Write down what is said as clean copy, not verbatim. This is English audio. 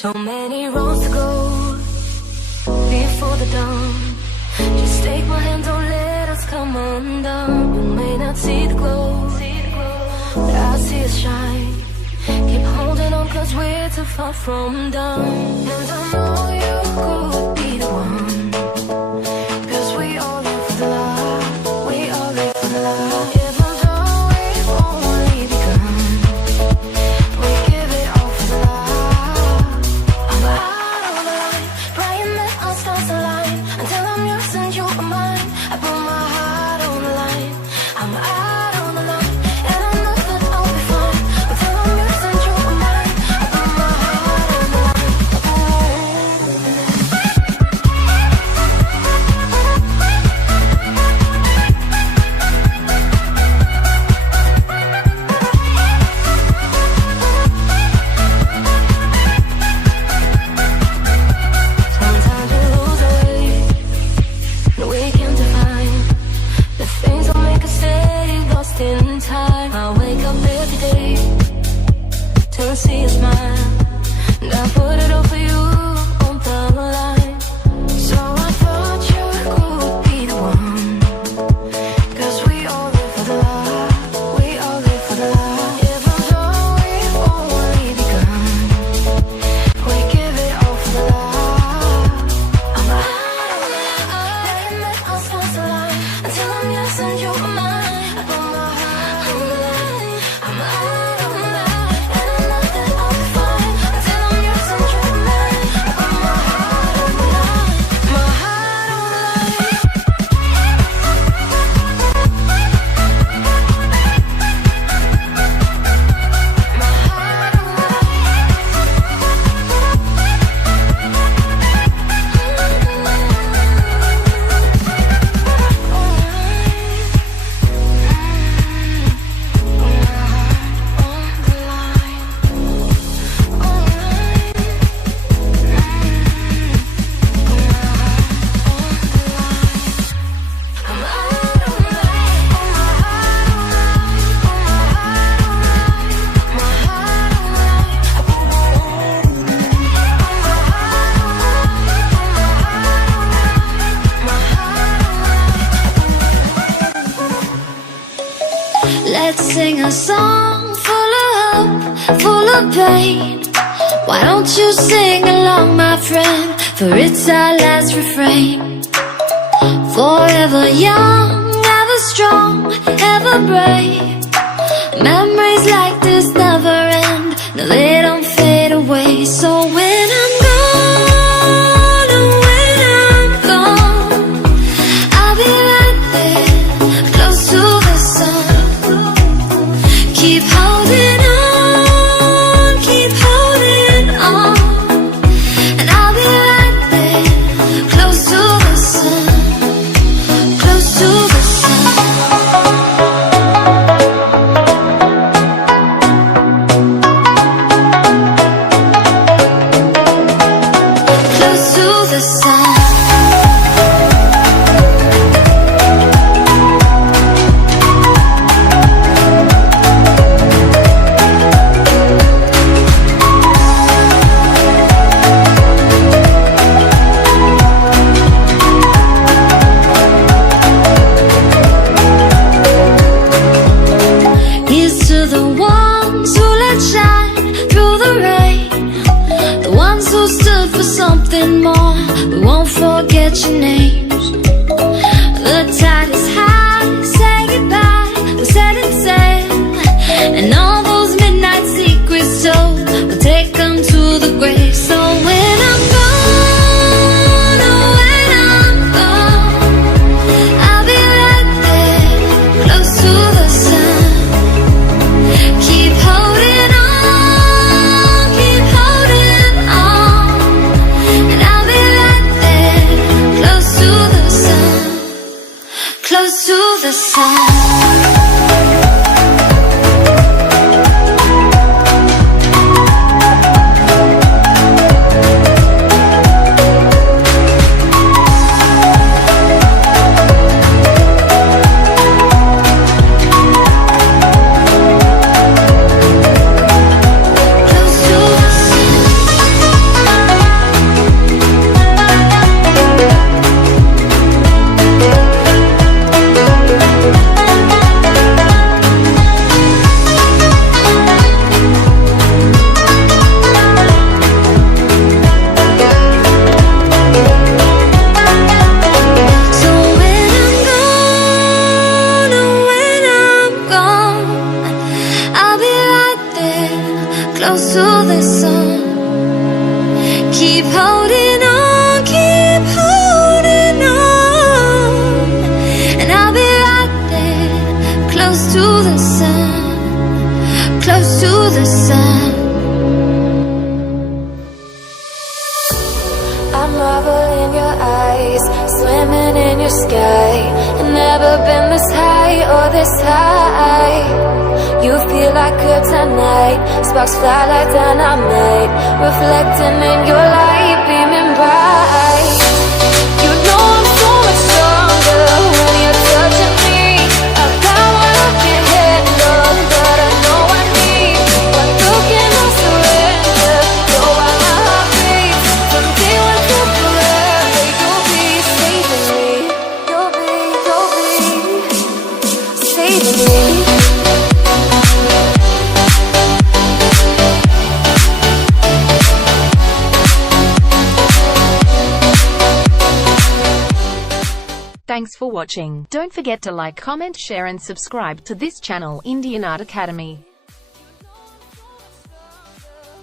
So many roads to go before the dawn. Just take my hand, don't let us come undone. You may not see the glow, but I see us shine. Keep holding on, cause we're too far from done. And I know you could be the one, cause we all live for the love, we all live for the love. Even though we've only begun, we give it all for the love. I'm out on the line, praying that our stars align. Until I'm yours and you are mine, I put my heart on the line. I'm out on the line, and I know that I'll be fine. Until I'm yours and you are mine, I put my heart on the line. Sometimes we lose our way, and we can't define the things that make us stay lost in time. I wake up every day to see a smile, and I put it all for you on the line. So I thought you could be the one, cause we all live for the love, we all live for the love. Even though we've only begun, we give it all for the love. I'm out on the line, praying that our stars align. Until I'm yours and you are mine, I put my heart on the line. I'm out on the line, and I know that I'll be fine. Until I'm yours and you are mine, I put my heart on the line. My heart on the line. My heart on the Let's sing a song full of hope, full of pain. Why don't you sing along, my friend? For it's our last refrain. Forever young, ever strong, ever brave. Memories like this never end, no, they don't fade away. So when I'm gone, oh, when I'm gone, I'll be right there, close to the sun. Keep holding on, keep holding on, and I'll be right there, close to the sun, close to the sun. Close to the sun. Here's to the ones who let shine through the rain, the ones who stood for something more. We won't forget your names. The tide is high, say goodbye, we're setting sail, and all those midnight secrets told, we'll take them to the grave. So when I'm gone, oh, when I'm gone, I'll be right there, close to the sun. Keep holding on, keep holding on, and I'll be right there, close to the sun, close to the sun. in your sky, and never been this high or this high. You feel like kryptonite, sparks fly like dynamite, reflecting in your light, beaming bright. You know I'm so much stronger when you're touching me. I've got what I can't handle, but I know I need. One look and I'll surrender. Know why my heart beats from day one to forever. You'll be saving me. You'll be saving me. Thanks for watching. Don't forget to like, comment, share and subscribe to this channel, Indian Art Academy.